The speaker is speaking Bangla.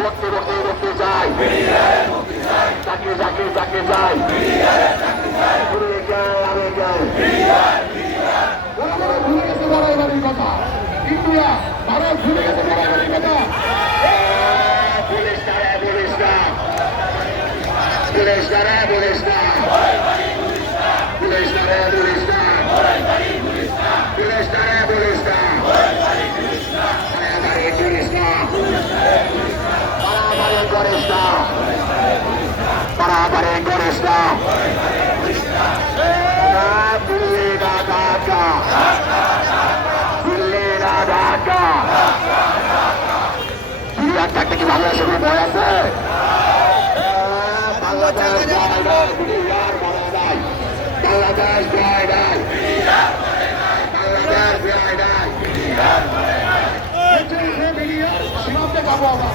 বলতে বলতে বলতে চাই যাকে যাকে যাকে চাই ঘুরে যায় আরে যায় ভুলে গেছে বাড়াইবাড়ির কথা ইন্ডিয়া ভারত ভুলে গেছে বাড়াইবাড়ির কথা পুলিশ তারা পুলিশ না পুলিশ তারা পুলিশ না পুলিশ তারা পুলিশ না পুলিশ তারা পুলিশ না পুলিশ না পারাবারে করিস না পারাবারে করিস না দিল্লি না ঢাকা দিল্লি না ঢাকা দিল্লি থাকতে কি ভালো আছে ভয় আছে বাংলাদেশ ভয় নাই দুনিয়ার ভয় নাই বাংলাদেশ ভয় নাই বাংলাদেশ ভয় নাই সীমান্তে যাবো আমরা